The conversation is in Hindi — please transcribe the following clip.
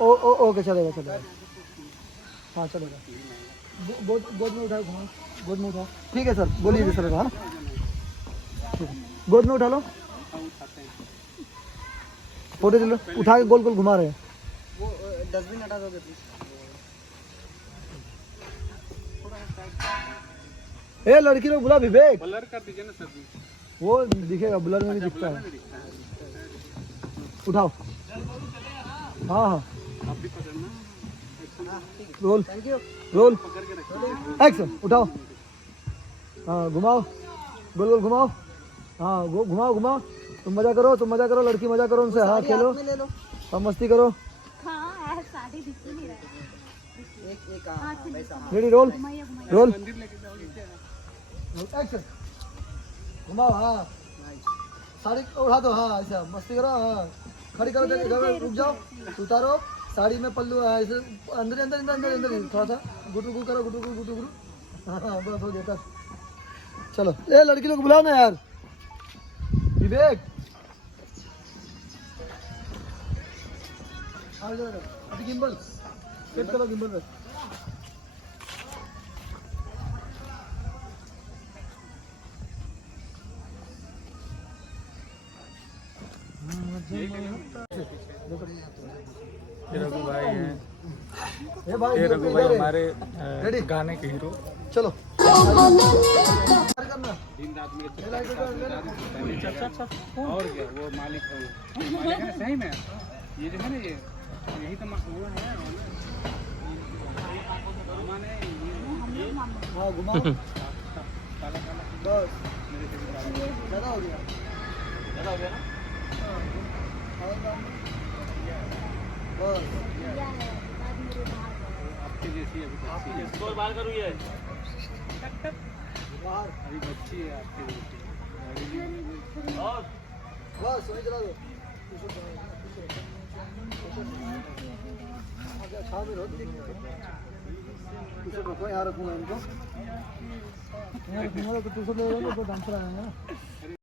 ओके चलेगा चलेगा। हाँ चलेगा। गोद में उठाओ, घुमाओ, गोद में उठाओ। ठीक है सर, बोलिए भी चलेगा। हाँ ठीक है, गोद में उठा लो, फोटो ले लो, उठा के गोल गोल घुमा रहे हैं। वो डस्टबिन हटा दोगे प्लीज। ए लड़की लोग बुला विवेक, ब्लर कर दीजिए ना सर जी। वो दिखेगा, ब्लर में भी दिखता है। उठाओ। हाँ हाँ आप भी पकड़ना, रोल थैंक यू। रोल पकड़ के रखिए। एक्शन। उठाओ, हाँ घुमाओ, गोल गोल घुमाओ। हाँ घुमाओ घुमाओ। तुम मजा करो, लड़की मजा करो उनसे। हाँ खेलो, ले लो। अब मस्ती करो। हाँ साड़ी दिख नहीं रहा है। एक वैसा। हाँ। रेडी रोल रोल मंदिर लेके जाओगे क्या? एक्शन। घुमाओ। हाँ साड़ी उठा दो। हाँ ऐसा मस्ती करो। हाँ खड़ी करो, इधर रुक जाओ, उतारो साड़ी में पल्लू। हाँ ऐसे अंदर अंदर अंदर अंदर अंदर थोड़ा सा गुटू गुटू करो, गुटू गुटू गुटू। हाँ बस हो गया। चलो ये लड़की लोग बुलाओ ना यार। विवेक अभी गिम्बल सेट करो, गिम्बल में। ये रघु भाई हैं, ये भाई ये रघु भाई हमारे रेडी गाने के हीरो। चलो करना। दिन रात में अच्छा। और क्या, वो मालिक है, वो मालिक है सही में। ये जो है ना, ये यही तो वो है हाँ घुमाओ। काला काला। बस मेरे से भी काला। ज़्यादा हो गया ना। बस आपके जैसी अभी बच्ची है। बाल करूँ ये बाहर अभी बच्ची है आपके जैसी। और बस वहीं चला दो। छाव में रोक रखो, यहाँ रखूँगा इनको। यहाँ रखूँगा तो दूसरे ले जाओगे तो डांसर आएंगे ना।